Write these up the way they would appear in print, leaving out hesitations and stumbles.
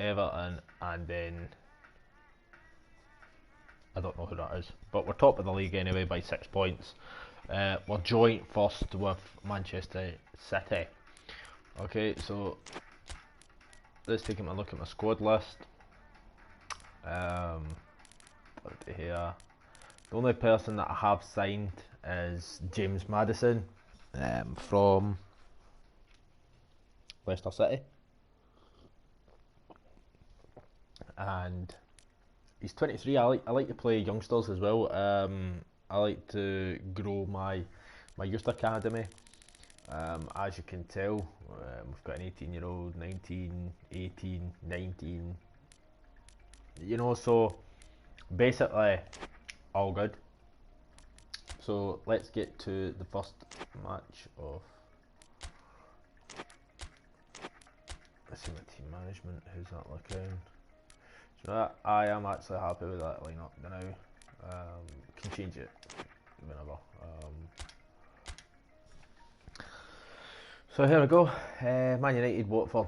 Everton, and then I don't know who that is, but we're top of the league anyway by 6 points. We're joint first with Manchester City. Okay, so let's take a look at my squad list. Here, the only person that I have signed is James Maddison from Leicester City, and he's 23. I like to play youngsters as well. I like to grow my youth academy. As you can tell, we've got an 18-year-old, 19, 18, 19. You know, so basically all good. So let's get to the first match of. Let's see my team management. Who's that looking? So I am actually happy with that lineup now. Can change it whenever. So here we go. Man United, Watford.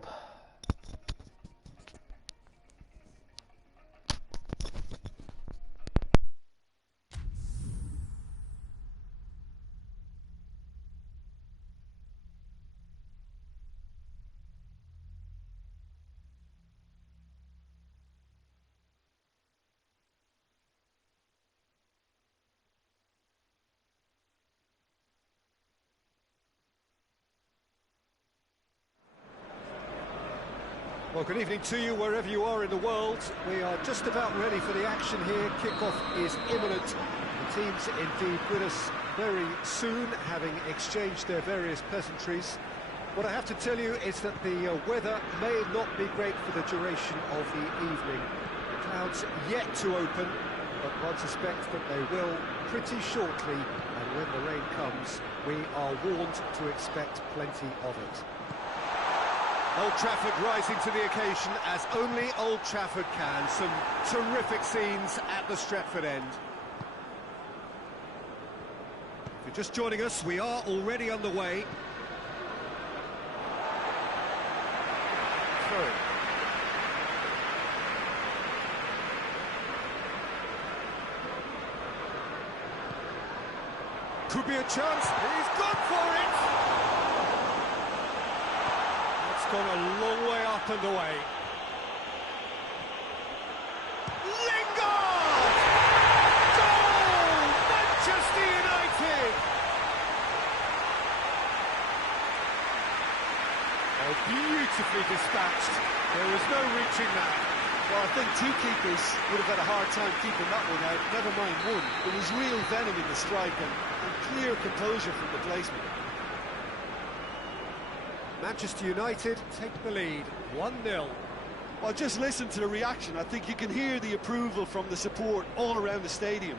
Well, good evening to you wherever you are in the world. We are just about ready for the action here. Kickoff is imminent. The teams indeed with us very soon, having exchanged their various pleasantries. What I have to tell you is that the weather may not be great for the duration of the evening. The clouds yet to open, but one suspects that they will pretty shortly, and when the rain comes, we are warned to expect plenty of it. Old Trafford rising to the occasion as only Old Trafford can. Some terrific scenes at the Stretford end. If you're just joining us, we are already underway. Through. Could be a chance. He's gone for it! Gone a long way up and away. Lingard! Goal! Manchester United! Oh, beautifully dispatched. There was no reaching that. Well, I think two keepers would have had a hard time keeping that one out, never mind one. There was real venom in the strike and clear composure from the placement. Manchester United take the lead, 1-0. Well, just listen to the reaction. I think you can hear the approval from the support all around the stadium.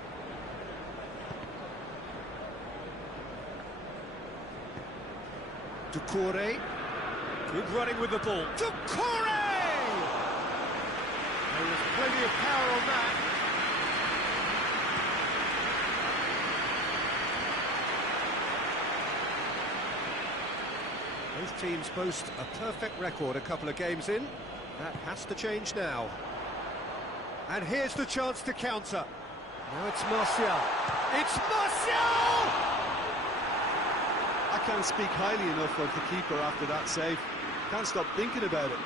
Doucouré, good running with the ball. Doucouré! There was plenty of power on that. Both teams boast a perfect record a couple of games in. That has to change now. And here's the chance to counter. Now it's Martial. It's Martial! I can't speak highly enough of the keeper after that save. Can't stop thinking about it.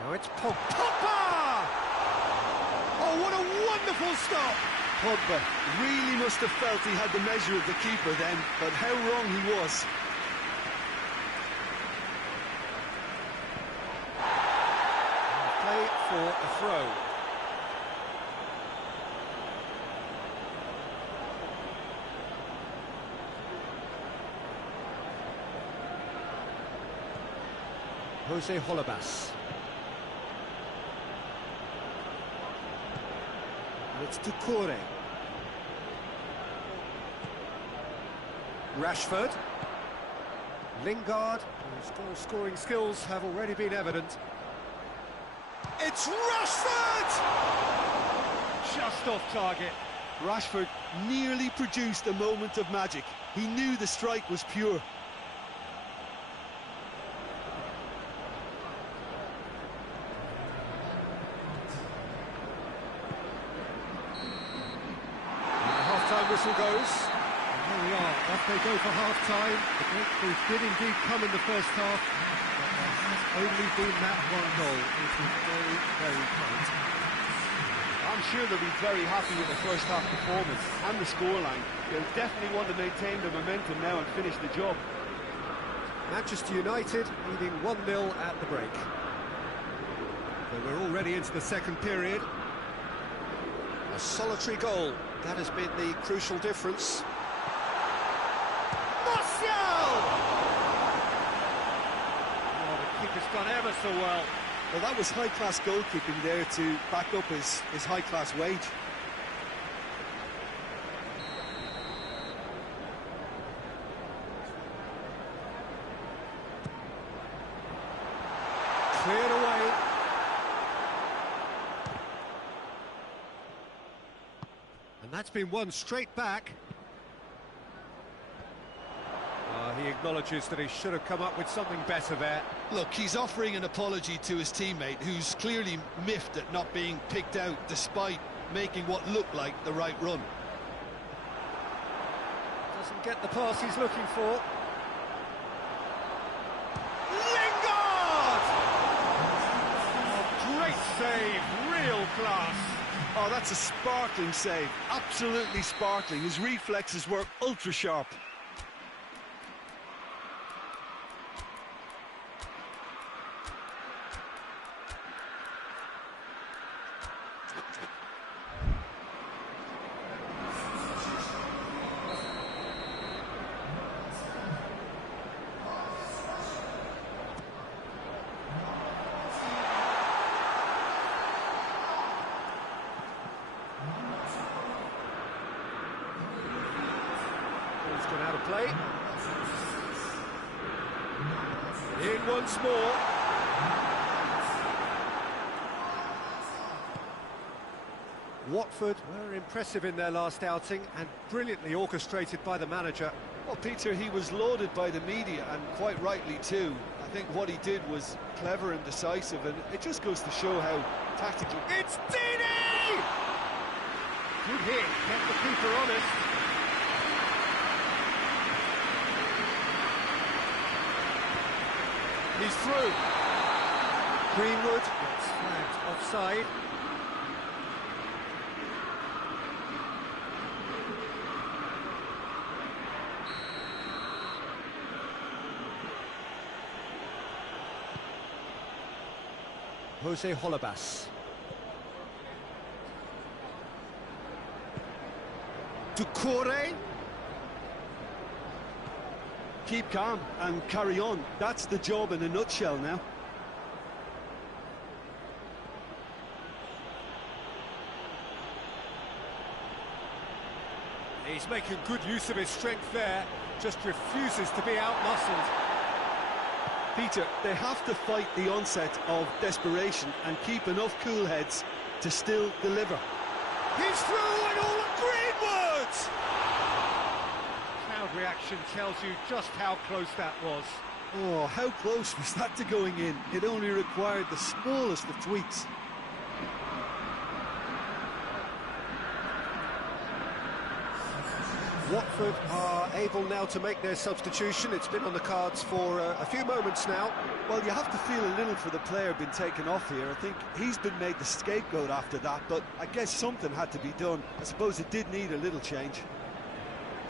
Now it's Pogba! Oh, what a wonderful stop! Pogba really must have felt he had the measure of the keeper then, but how wrong he was. Play for a throw. Jose Holebas. It's Doucouré. Rashford. Lingard, whose goal-scoring skills have already been evident. It's Rashford! Just off target. Rashford nearly produced a moment of magic. He knew the strike was pure. Half-time whistle goes. And here we are, off they go for half-time. The breakthrough did indeed come in the first half, but there has only been that one goal. It was very, very tight. I'm sure they'll be very happy with the first half performance and the scoreline. They'll definitely want to maintain their momentum now and finish the job. Manchester United leading 1-0 at the break. So we're already into the second period. A solitary goal, that has been the crucial difference. Martial! Oh, the keeper's done ever so well. Well, that was high-class goalkeeping there to back up his high-class wage. Cleared away. And that's been won straight back. He acknowledges that he should have come up with something better there. Look, he's offering an apology to his teammate, who's clearly miffed at not being picked out despite making what looked like the right run. Doesn't get the pass he's looking for. Lingard! Oh, great save, real class. Oh, that's a sparkling save, absolutely sparkling. His reflexes were ultra-sharp. He's gone out of play. In once more. Watford were impressive in their last outing and brilliantly orchestrated by the manager. Well, Peter, he was lauded by the media, and quite rightly too. I think what he did was clever and decisive, and it just goes to show how tactical... It's Dini! Good hit, kept the keeper honest. He's through. Greenwood gets flagged offside. Jose Holebas. Doucouré. Keep calm and carry on. That's the job in a nutshell now. He's making good use of his strength there, just refuses to be outmuscled. Peter, they have to fight the onset of desperation and keep enough cool heads to still deliver. He's through and all of Greenwood! Crowd reaction tells you just how close that was. Oh, how close was that to going in? It only required the smallest of tweaks. Watford are able now to make their substitution. It's been on the cards for a few moments now. Well, you have to feel a little for the player being taken off here. I think he's been made the scapegoat after that, but I guess something had to be done. I suppose it did need a little change.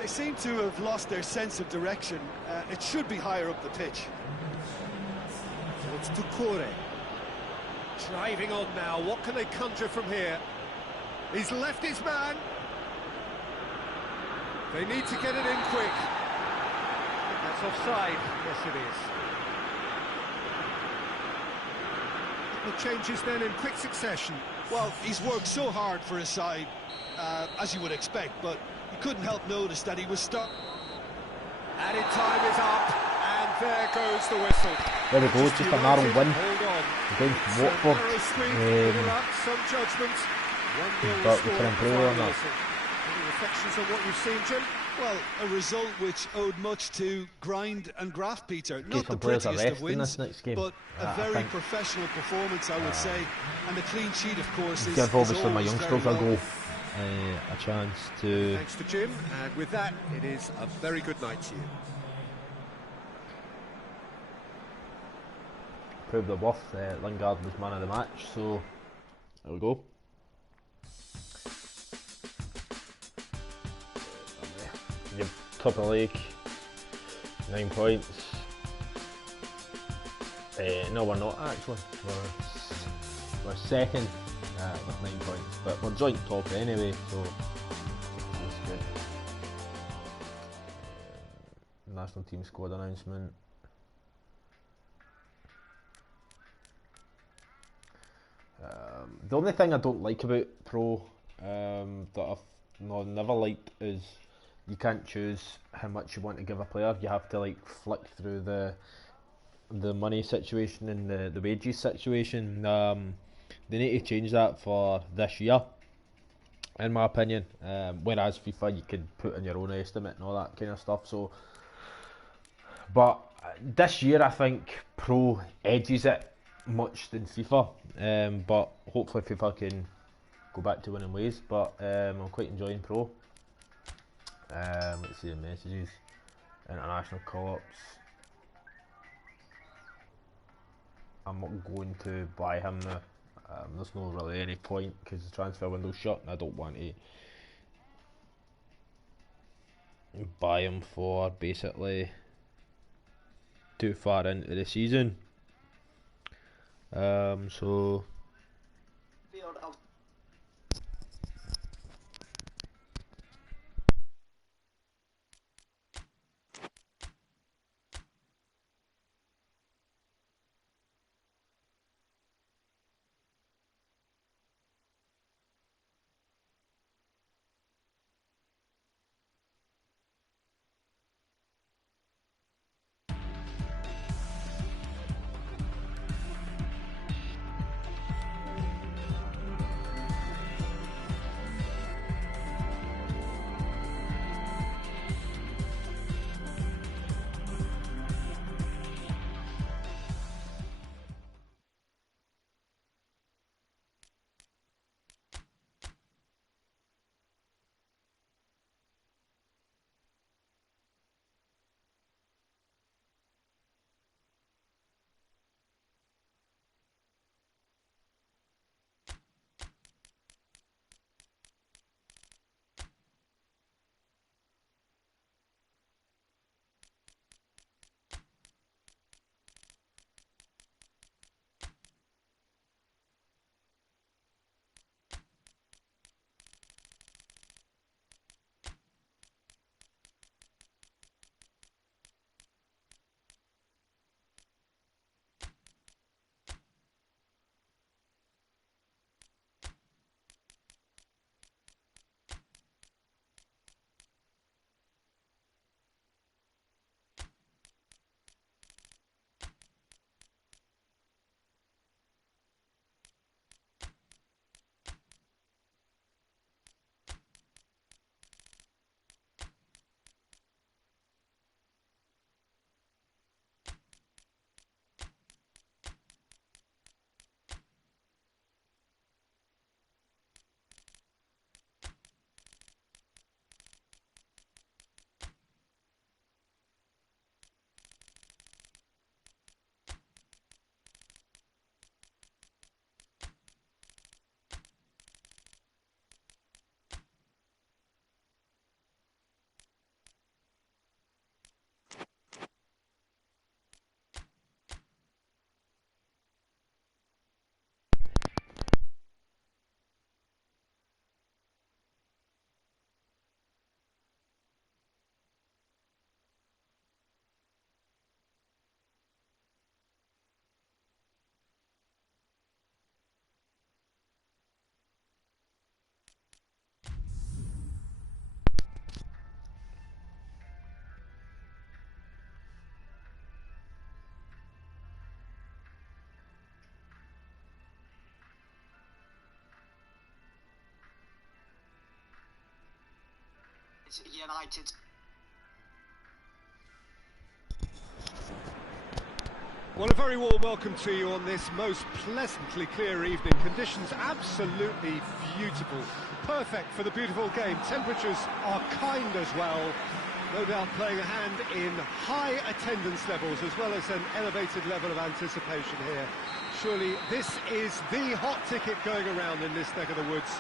They seem to have lost their sense of direction. It should be higher up the pitch. It's Doucouré. Driving on now. What can they conjure from here? He's left his man. They need to get it in quick. That's offside. Yes, it is. The changes then in quick succession. Well, he's worked so hard for his side, as you would expect, but you couldn't help notice that he was stuck. Added time is up, and there goes the whistle. There we go, just a narrow win Hold on. against It's a Watford. narrow squeak, little up, some judgment. 1-0 But score we can improve for on that. Wilson. Any reflections on what you've seen, Jim? Well, a result which owed much to grind and graft, Peter. Not the some players prettiest of arrested in wins, this next game. but a I very think professional performance, I would say. And the clean sheet, of course, is give obviously my always youngsters very a go, welcome. a chance to Thanks to Jim, and with that, it is a very good night to you. prove their worth. Lingard was man of the match, so there we go. You're top of the league, 9 points. No, we're not actually. We're second with 9 points, but we're joint top anyway, so that's good. National team squad announcement. The only thing I don't like about Pro that I've never liked is you can't choose how much you want to give a player. You have to like flick through the money situation and the wages situation. They need to change that for this year, in my opinion. Whereas FIFA, you can put in your own estimate and all that kind of stuff. So, but this year I think Pro edges it much than FIFA. But hopefully FIFA can go back to winning ways. But I'm quite enjoying Pro. Let's see the messages. International call-ups. I'm not going to buy him now. There's no really any point because the transfer window's shut and I don't want to buy him for basically too far into the season. So United. Well, a very warm welcome to you on this most pleasantly clear evening. Conditions absolutely beautiful. Perfect for the beautiful game. Temperatures are kind as well. No doubt playing a hand in high attendance levels as well as an elevated level of anticipation here. Surely this is the hot ticket going around in this neck of the woods.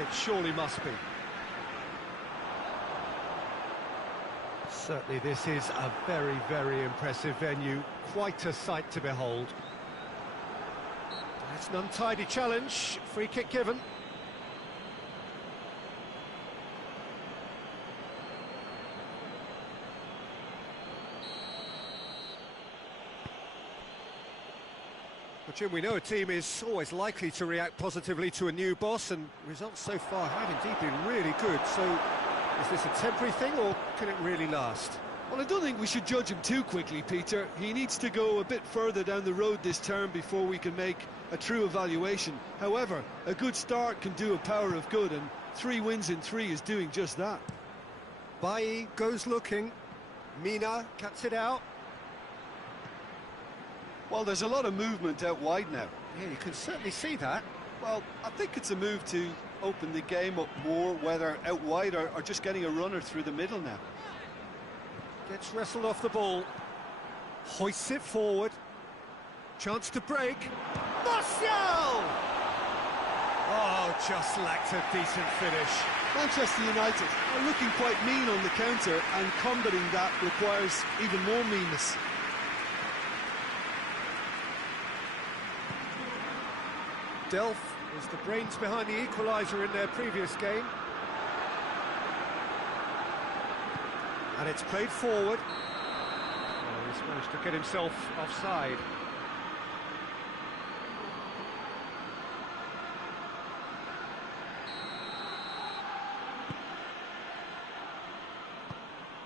It surely must be. Certainly this is a very, very impressive venue. Quite a sight to behold. It's an untidy challenge. Free kick given. But Jim, we know a team is always likely to react positively to a new boss, and results so far have indeed been really good. So, is this a temporary thing, or can it really last? Well, I don't think we should judge him too quickly, Peter. He needs to go a bit further down the road this term before we can make a true evaluation. However, a good start can do a power of good, and 3 wins in 3 is doing just that. Bailly goes looking. Mina cuts it out. Well, there's a lot of movement out wide now. Yeah, you can certainly see that. Well, I think it's a move to open the game up more, whether out wide or just getting a runner through the middle now. Gets wrestled off the ball. Hoists it forward. Chance to break. Martial! Oh, just lacked a decent finish. Manchester United are looking quite mean on the counter, and combating that requires even more meanness. Delph was the brains behind the equaliser in their previous game. And it's played forward. Oh, he's managed to get himself offside.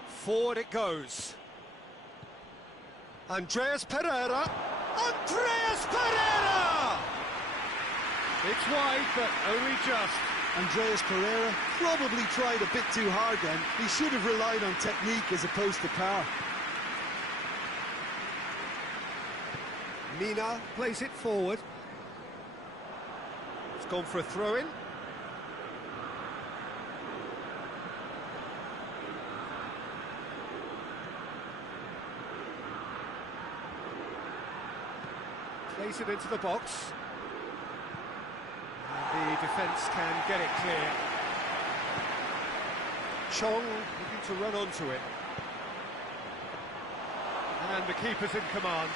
Forward it goes. Andreas Pereira! Andreas Pereira! It's wide, but only just. Andreas Pereira probably tried a bit too hard then. He should have relied on technique as opposed to power. Mina plays it forward. It's gone for a throw-in. Plays it into the box. The defence can get it clear. Chong looking to run onto it. And the keeper's in command.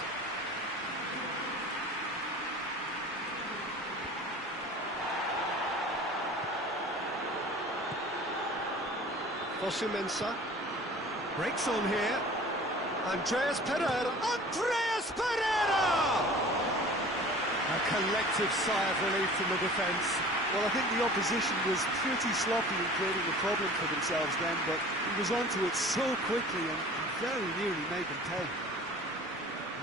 Fosu-Mensah breaks on here. Andreas Pereira. Andreas Pereira! A collective sigh of relief from the defence. Well, I think the opposition was pretty sloppy in creating a problem for themselves then, but he was onto it so quickly and very nearly made them pay.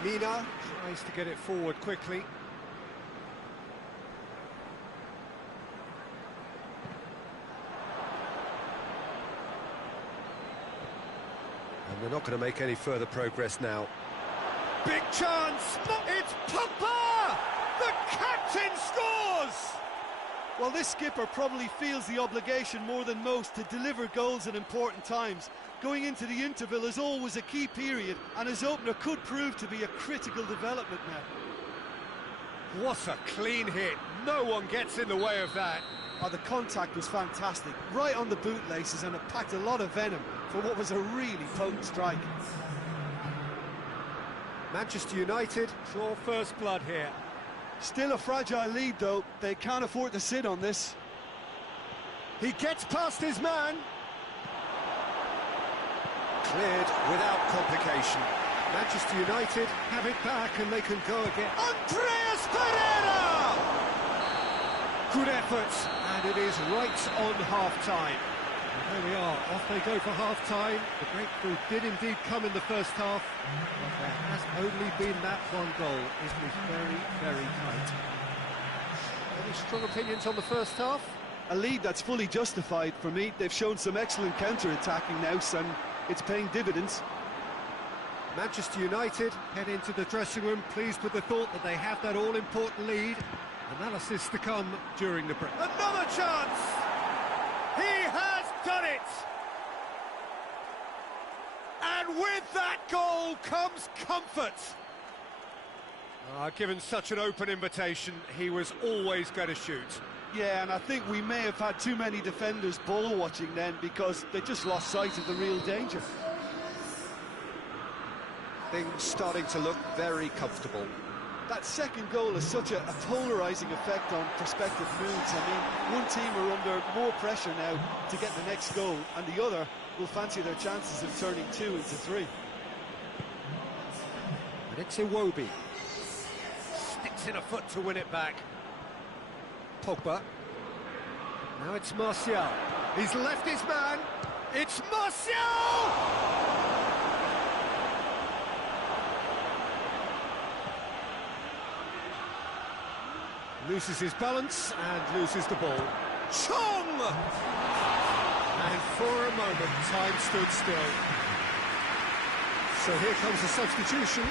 Mina tries to get it forward quickly. And they're not going to make any further progress now. Big chance! It's Pogba! The captain scores! Well, this skipper probably feels the obligation more than most to deliver goals at important times. Going into the interval is always a key period, and his opener could prove to be a critical development now. What a clean hit. No one gets in the way of that. Oh, the contact was fantastic, right on the bootlaces, and it packed a lot of venom for what was a really potent strike. Manchester United draw first blood here. Still a fragile lead, though. They can't afford to sit on this. He gets past his man. Cleared without complication. Manchester United have it back and they can go again. Andreas Pereira! Good effort, and it is right on half-time. There we are, off they go for half-time. The breakthrough did indeed come in the first half, but there has only been that one goal. It was very, very tight. Any strong opinions on the first half? a lead that's fully justified for me. They've shown some excellent counter-attacking now, and it's paying dividends. Manchester United head into the dressing room pleased with the thought that they have that all-important lead. Analysis to come during the break. Another chance! He has done it! And with that goal comes comfort. Given such an open invitation, he was always going to shoot. Yeah, and I think we may have had too many defenders ball watching then, because they just lost sight of the real danger. Things starting to look very comfortable. That second goal has such a polarising effect on prospective moods. I mean, one team are under more pressure now to get the next goal, and the other will fancy their chances of turning 2 into 3. And it's Iwobi. Sticks in a foot to win it back. Pogba. Now it's Martial. He's left his man. It's Martial! Loses his balance and loses the ball. Chong! And for a moment, time stood still. So here comes the substitution.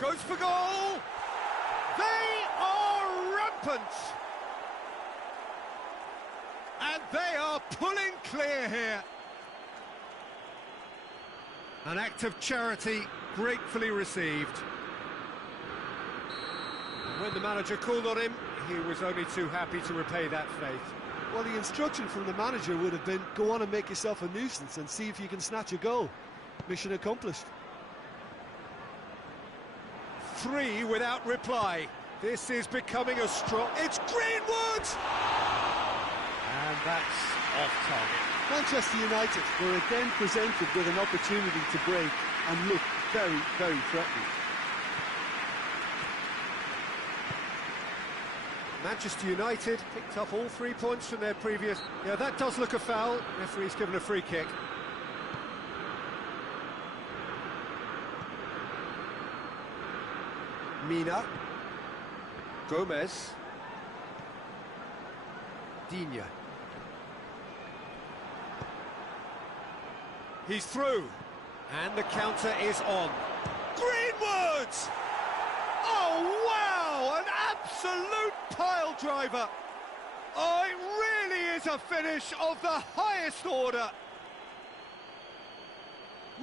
Goes for goal! They are rampant! And they are pulling clear here. An act of charity gratefully received. When the manager called on him, he was only too happy to repay that faith. Well, the instruction from the manager would have been, go on and make yourself a nuisance and see if you can snatch a goal. Mission accomplished. 3 without reply. This is becoming a strong... It's Greenwood! And that's off target. Manchester United were again presented with an opportunity to break and look very, very threatening. Manchester United picked up all 3 points from their previous... Yeah, that does look a foul. Referee's given a free kick. Mina, Gomez, Digne. He's through, and the counter is on. Greenwood! Oh, wow! An absolute pile driver! Oh, it really is a finish of the highest order.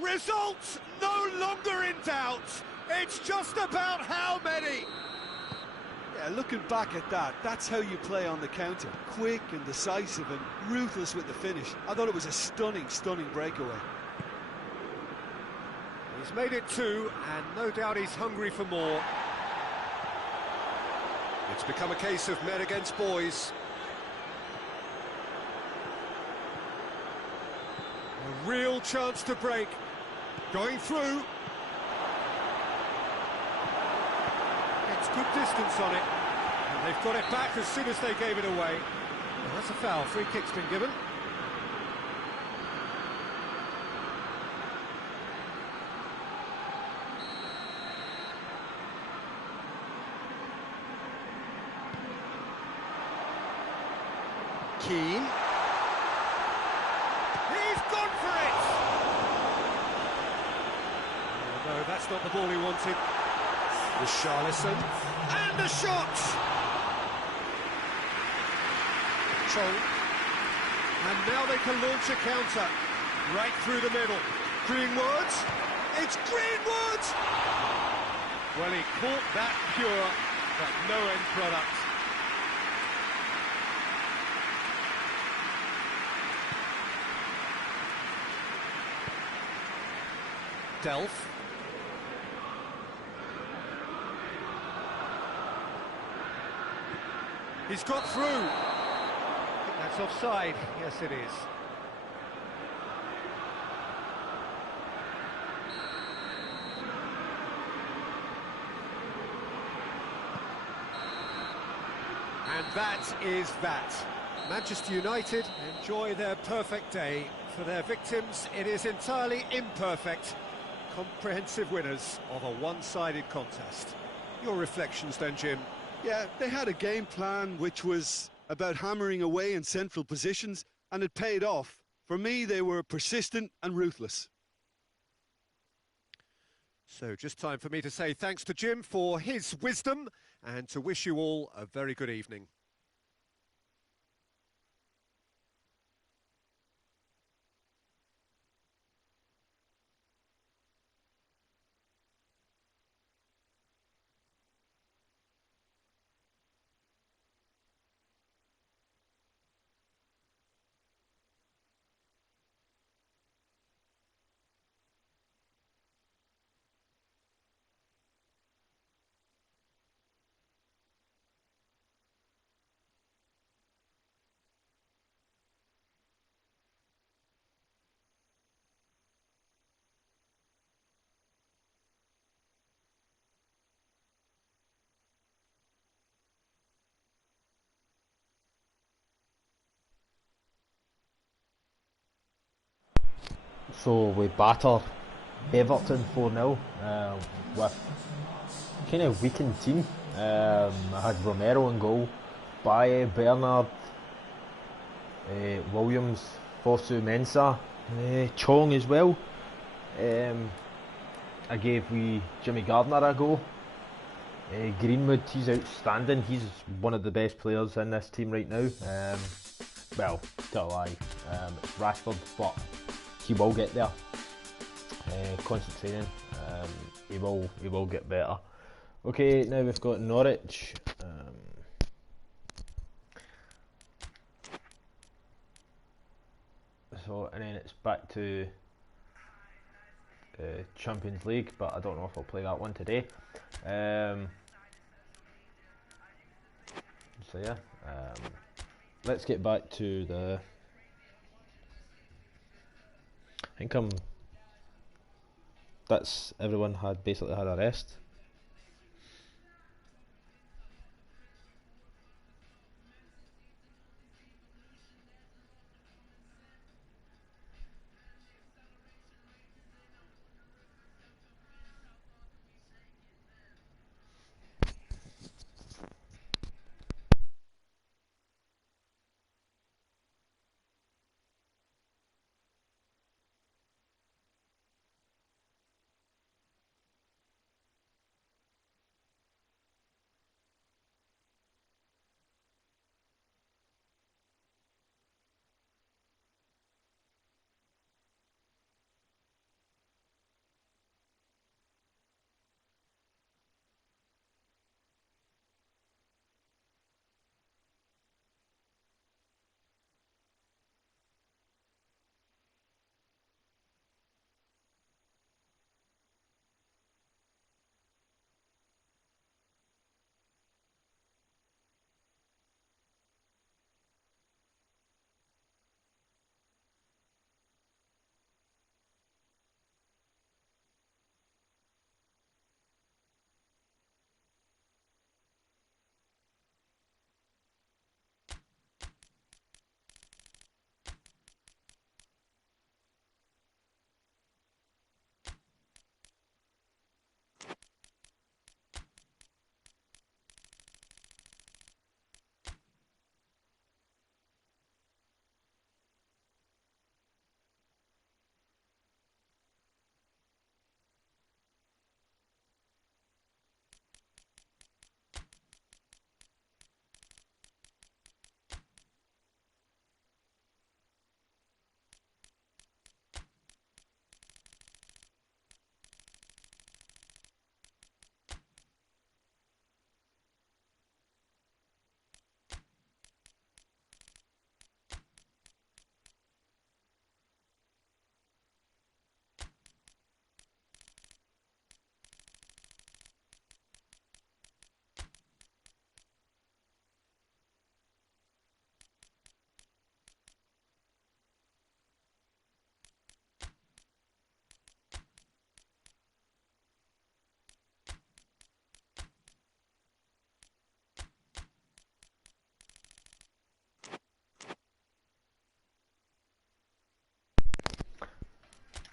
Results no longer in doubt. It's just about how many. Yeah, looking back at that, that's how you play on the counter. Quick and decisive and ruthless with the finish. I thought it was a stunning, stunning breakaway. He's made it 2, and no doubt he's hungry for more. It's become a case of men against boys. A real chance to break. Going through. It's good distance on it, and they've got it back as soon as they gave it away. Well, that's a foul. Free kick's been given. Keane. He's gone for it! Oh, no, that's not the ball he wanted. Richarlison, and the shot! Chong, and now they can launch a counter, right through the middle. Greenwood, it's Greenwood! Well, he caught that pure, but no end product. Delph. He's got through. I think that's offside. Yes, it is. And that is that. Manchester United enjoy their perfect day. For their victims, it is entirely imperfect. Comprehensive winners of a one-sided contest. Your reflections then, Jim? Yeah, they had a game plan which was about hammering away in central positions, and it paid off. For me, they were persistent and ruthless. So just time for me to say thanks to Jim for his wisdom and to wish you all a very good evening. So we batter Everton 4-0 with kind of weakened team. I had Romero in goal, Baye, Bernard, Williams, Fosu Mensah, Chong as well. I gave Jimmy Gardner a go. Greenwood, he's outstanding. He's one of the best players in this team right now. Well, to a lie, it's Rashford, but he will get there. Constant training, he will get better. Okay, now we've got Norwich. And then it's back to Champions League, but I don't know if I'll play that one today. So yeah, let's get back to the. I think that's everyone had basically had a rest.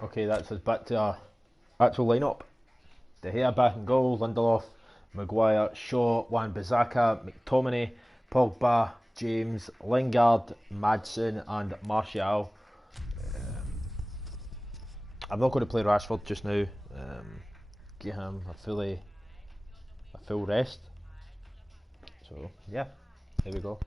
Okay, that's us back to our actual lineup. De Gea back in goal, Lindelof, Maguire, Shaw, Wan-Bissaka, McTominay, Pogba, James, Lingard, Madsen and Martial. I'm not going to play Rashford just now. Give him a full rest. So yeah, here we go.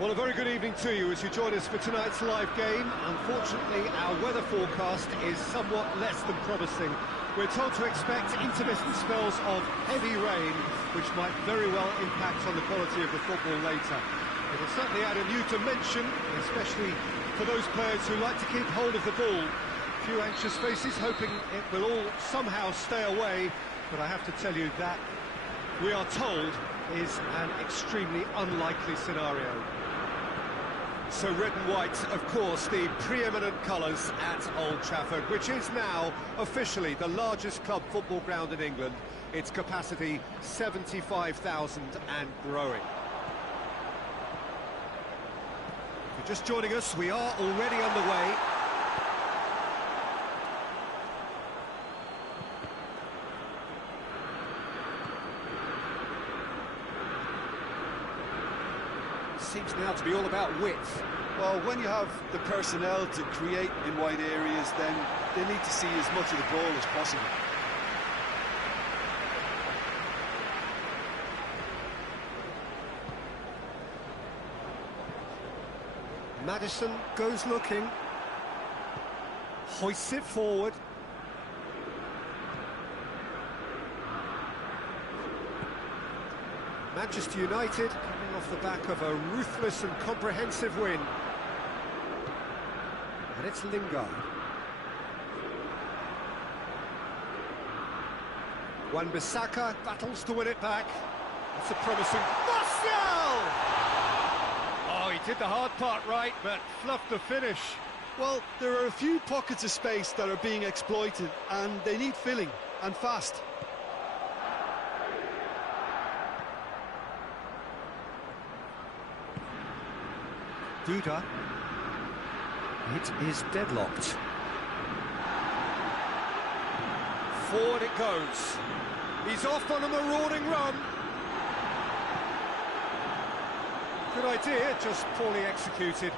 Well, a very good evening to you as you join us for tonight's live game. Unfortunately, our weather forecast is somewhat less than promising. We're told to expect intermittent spells of heavy rain, which might very well impact on the quality of the football later. It'll certainly add a new dimension, especially for those players who like to keep hold of the ball. A few anxious faces hoping it will all somehow stay away, but I have to tell you that we are told is an extremely unlikely scenario. So red and white, of course, the preeminent colours at Old Trafford, which is now officially the largest club football ground in England. Its capacity 75,000 and growing. If you're just joining us, we are already underway. Seems now to be all about width. Well, when you have the personnel to create in wide areas, then they need to see as much of the ball as possible. Maddison goes looking, hoists it forward. Manchester United coming off the back of a ruthless and comprehensive win. And it's Lingard. Wan-Bissaka battles to win it back. That's a promising... Martial! Oh, he did the hard part right, but fluffed the finish. Well, there are a few pockets of space that are being exploited, and they need filling, and fast. Duda. It is deadlocked. Forward it goes. He's off on a marauding run. Good idea, just poorly executed.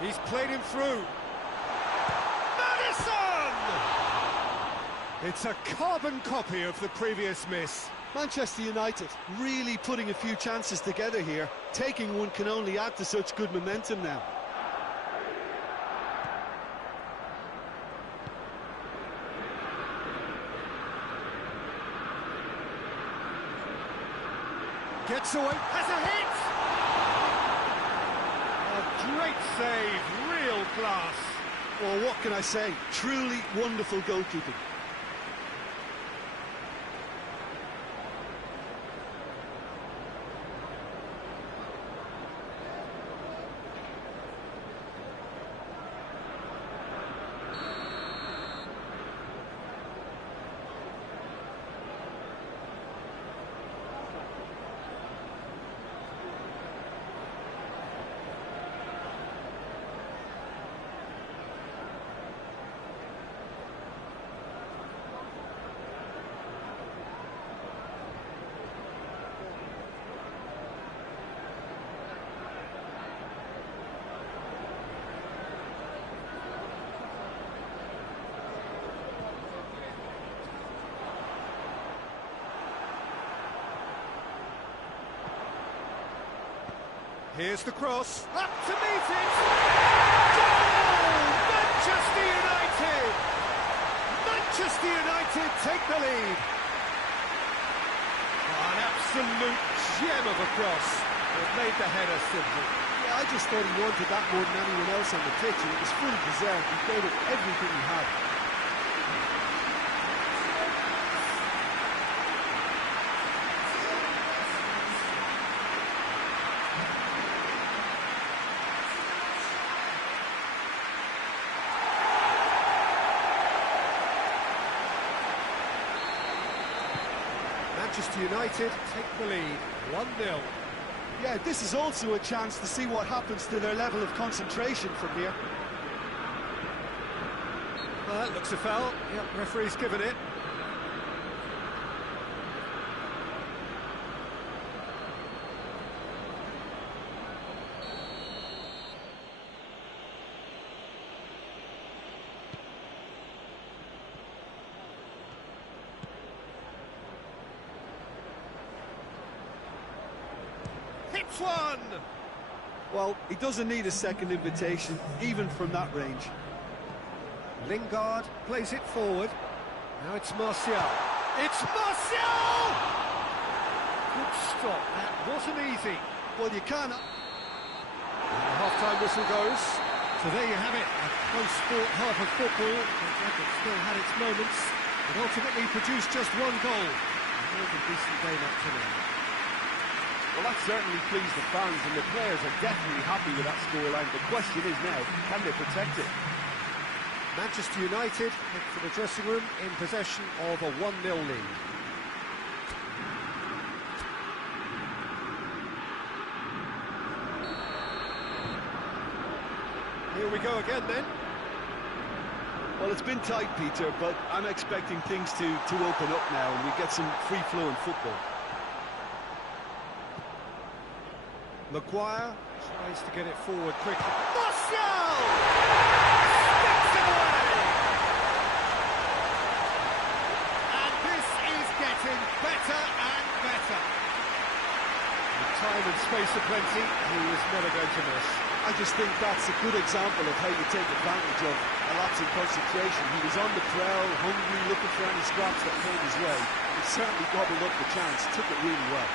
He's played him through. Maddison! It's a carbon copy of the previous miss. Manchester United really putting a few chances together here. Taking one can only add to such good momentum now. Gets away, has a hit! A great save, real class. Well, what can I say? Truly wonderful goalkeeping. Here's the cross, up to meet it! Goal! Manchester United! Manchester United take the lead! An absolute gem of a cross that made the header simple. Yeah, I just thought he wanted that more than anyone else on the pitch, and it was fully deserved. He gave it everything he had. Manchester United take the lead, 1-0. Yeah, this is also a chance to see what happens to their level of concentration from here. That looks a foul. Yep, referee's given it. Hits one! Well, he doesn't need a second invitation, even from that range. Lingard plays it forward. Now it's Martial. It's Martial! Good stop. That wasn't easy. Well, you can't... And the half-time whistle goes. So there you have it. A close fought half of football. It still had its moments, but ultimately produced just one goal. A more than decent game up to now. Well, that certainly pleased the fans, and the players are definitely happy with that scoreline. The question is now, can they protect it? Manchester United head for the dressing room in possession of a 1-0 lead. Here we go again then. Well, it's been tight, Peter, but I'm expecting things to open up now and we get some free-flowing football. Maguire tries to get it forward quickly. Martial! Sticks it away! And this is getting better and better. With time and space aplenty, he was never going to miss. I just think that's a good example of how you take advantage of a lapse in concentration. He was on the prowl, hungry, looking for any scraps that came his way. He certainly gobbled up the chance, took it really well.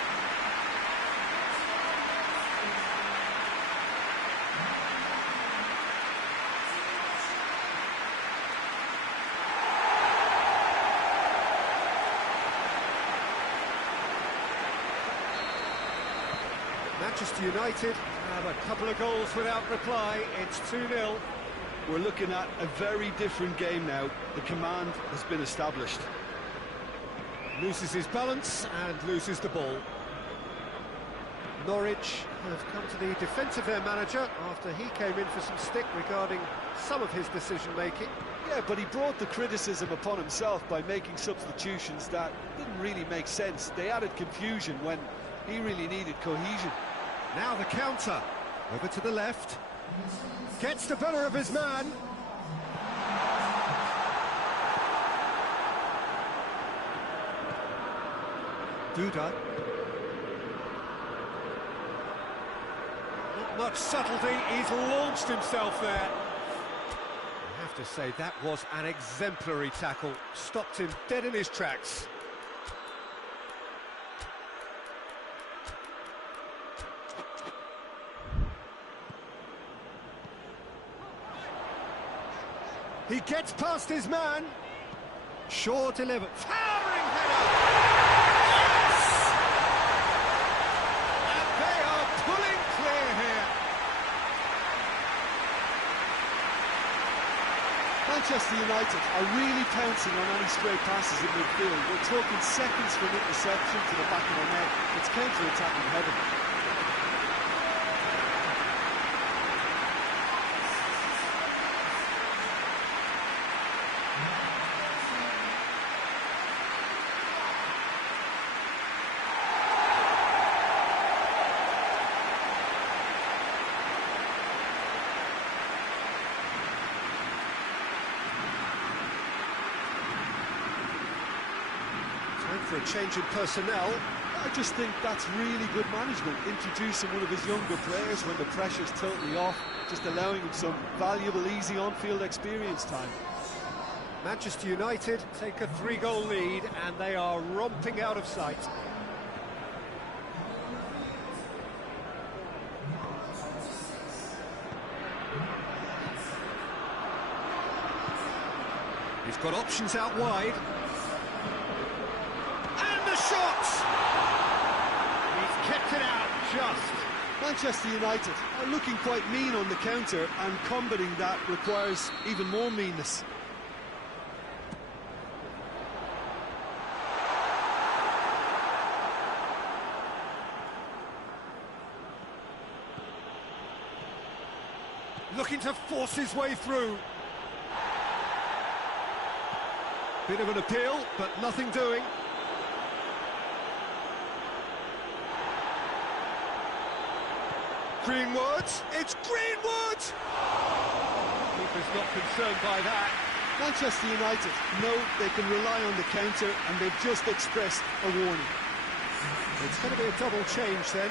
Manchester United have a couple of goals without reply. It's 2-0. We're looking at a very different game now. The command has been established. Loses his balance and loses the ball. Norwich have come to the defence of their manager after he came in for some stick regarding some of his decision-making. Yeah, but he brought the criticism upon himself by making substitutions that didn't really make sense. They added confusion when he really needed cohesion. Now the counter, over to the left, gets the better of his man. Duda. Not much subtlety, he's launched himself there. I have to say, that was an exemplary tackle, stopped him dead in his tracks. He gets past his man. Shaw delivered. Towering header! Yes! And they are pulling clear here. Manchester United are really pouncing on any stray passes in midfield. We're talking seconds from interception to the back of the net. It's counter-attacking heaven. For a change in personnel. I just think that's really good management, introducing one of his younger players when the pressure's totally off, just allowing him some valuable, easy on-field experience time. Manchester United take a 3-goal lead and they are romping out of sight. He's got options out wide. Shots! He's kept it out just. Manchester United are looking quite mean on the counter, and combating that requires even more meanness. looking to force his way through. Bit of an appeal, but nothing doing. Greenwood, it's Greenwood! Keeper's not concerned by that. Manchester United know they can rely on the counter, and they've just expressed a warning. It's going to be a double change then.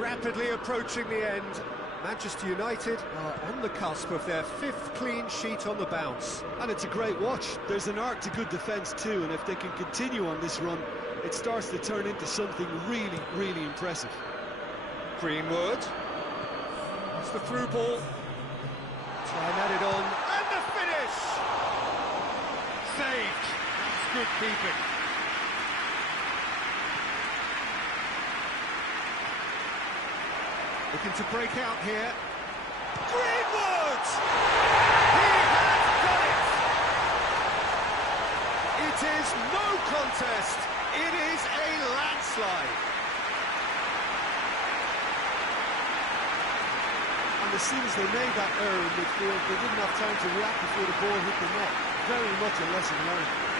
Rapidly approaching the end. Manchester United are on the cusp of their 5th clean sheet on the bounce. And it's a great watch. There's an art to good defence too, and if they can continue on this run, it starts to turn into something really, really impressive. Greenwood. It's the through ball. Try and add it on. And the finish! Saved. That's good keeping. Looking to break out here. Greenwood! He has done it! It is no contest. It is a landslide. And as soon as they made that error in midfield, they didn't have time to react before the ball hit the net. Very much a lesson learned.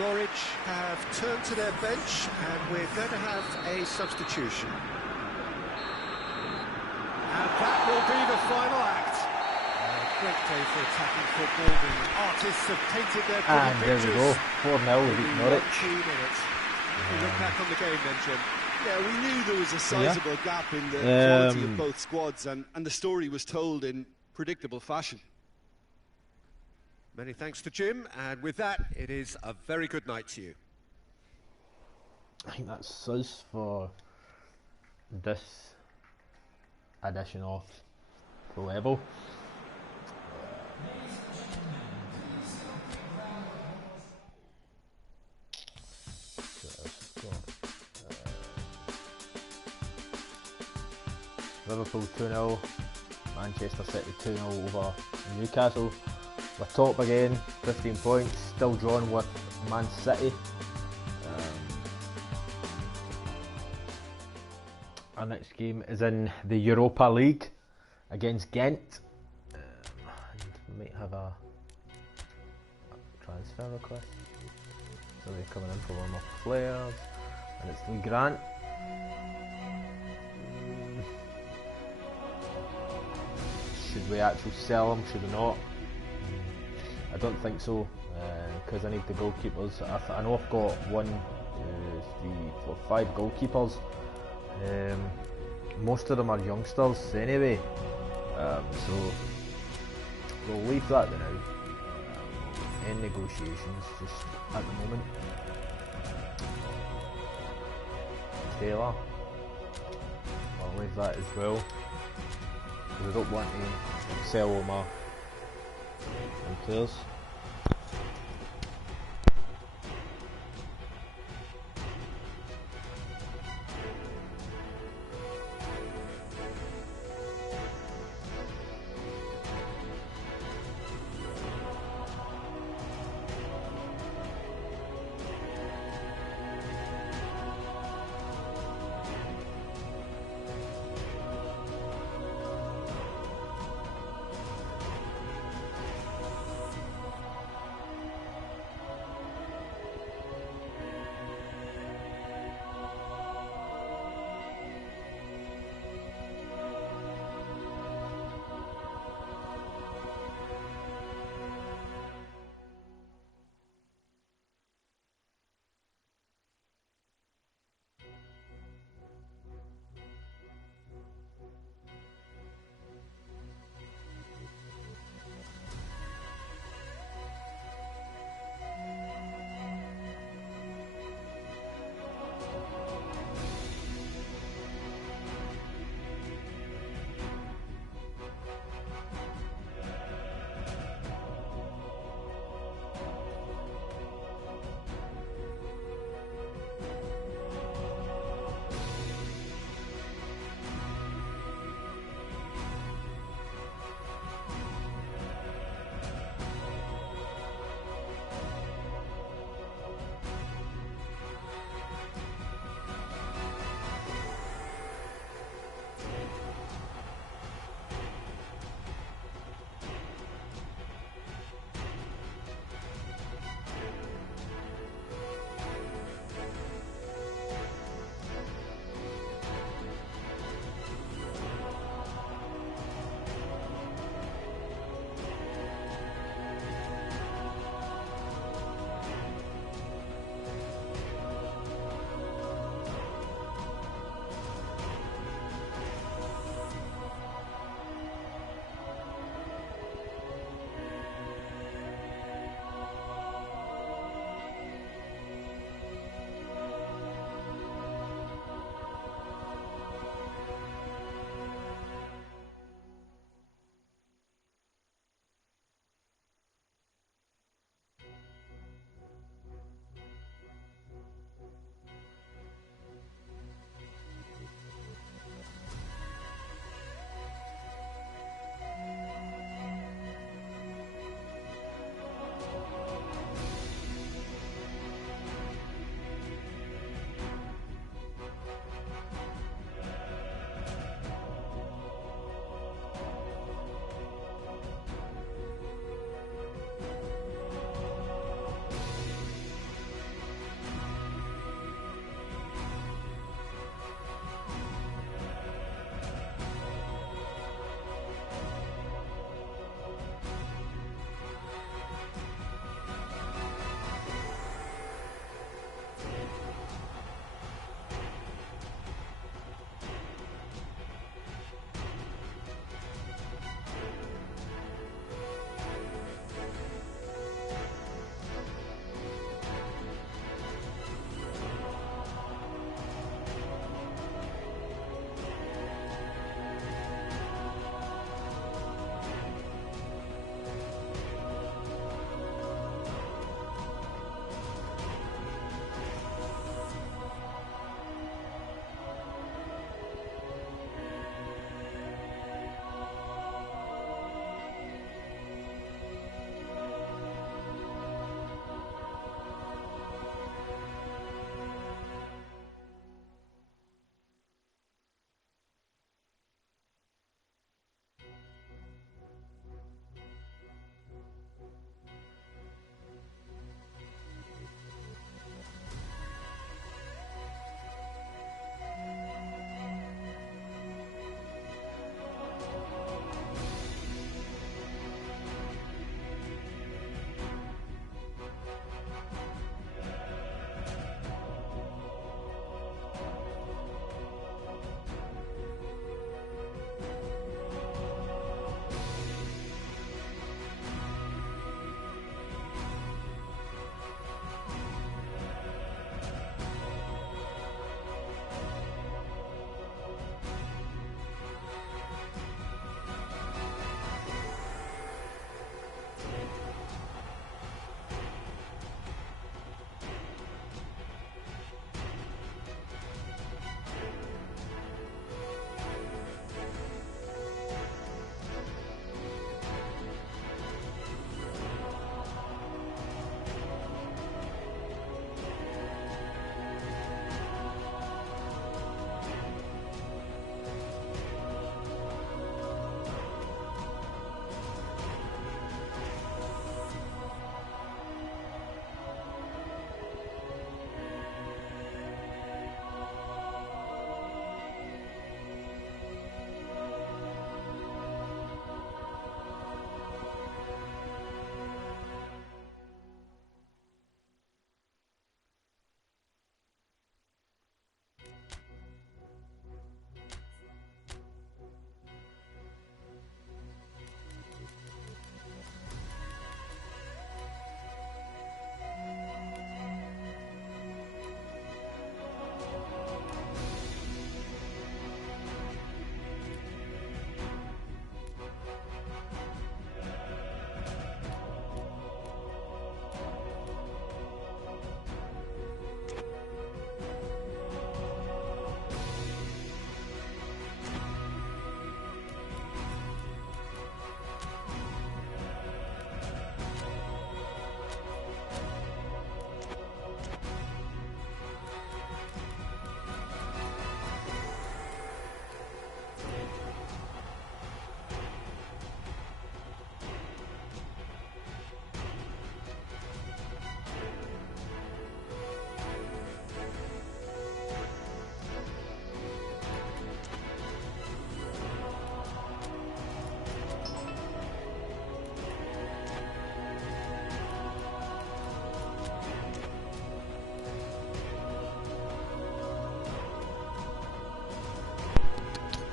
Norwich have turned to their bench, and we're going to have a substitution. And that will be the final act. A great day for attacking football. The artists have painted their pretty And there we pictures. go, 4-0 we beat Norwich. 2 minutes. We look back on the game then, Jim. Yeah, we knew there was a sizable gap in the quality of both squads, and the story was told in predictable fashion. Many thanks to Jim, and with that, it is a very good night to you. I think that's us for this edition of Pro Level. Liverpool 2-0, Manchester City 2-0 over Newcastle. We're top again, 15 points, still drawn with Man City. Our next game is in the Europa League against Ghent. And we might have a transfer request. So they're coming in for one of our players, and it's Lee Grant. Should we actually sell him? Should we not? I don't think so, because I need the goalkeepers. I know I've got 1, 2, 3, 4, 5 goalkeepers. Most of them are youngsters anyway, so we'll leave that now. In negotiations just at the moment. Taylor, I'll leave that as well, because I don't want to sell all my players.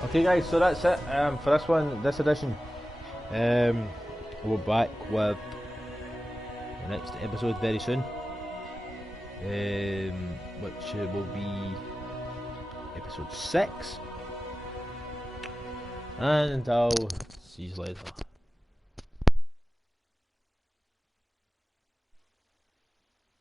Okay guys, so that's it for this one, this edition. We're back with the next episode very soon, which will be episode 6, and I'll see you later.